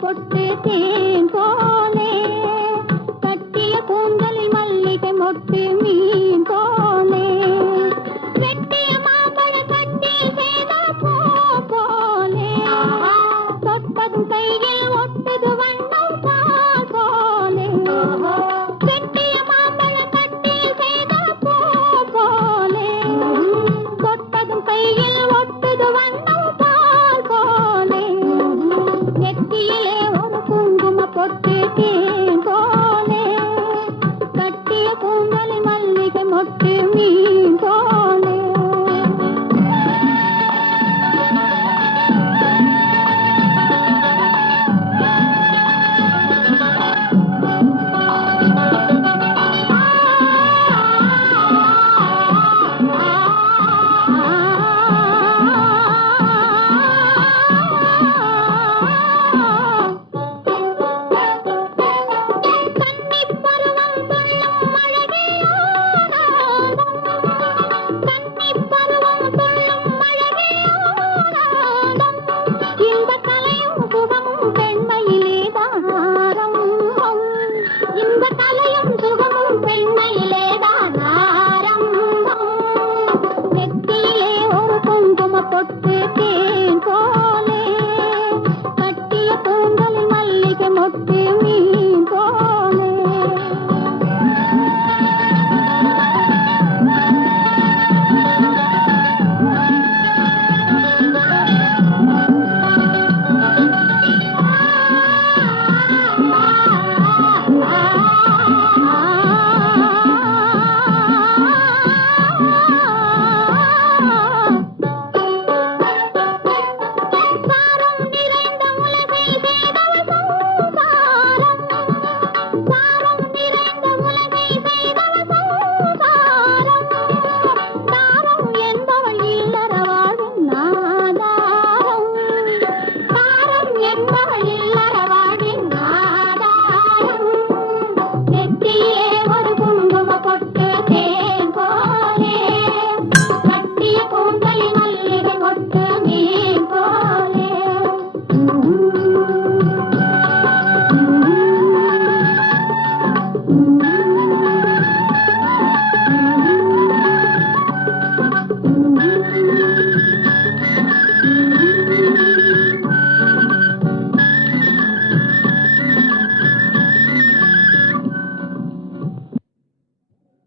பொட்டு தேன் போலே கட்டிய கூந்தலில் மல்லிகை மொட்டு மீன் போலே வெட்டிய மாம்பழ கட்டி போலே. தொட்டதும் கையில் ಮಕ್ಕಳು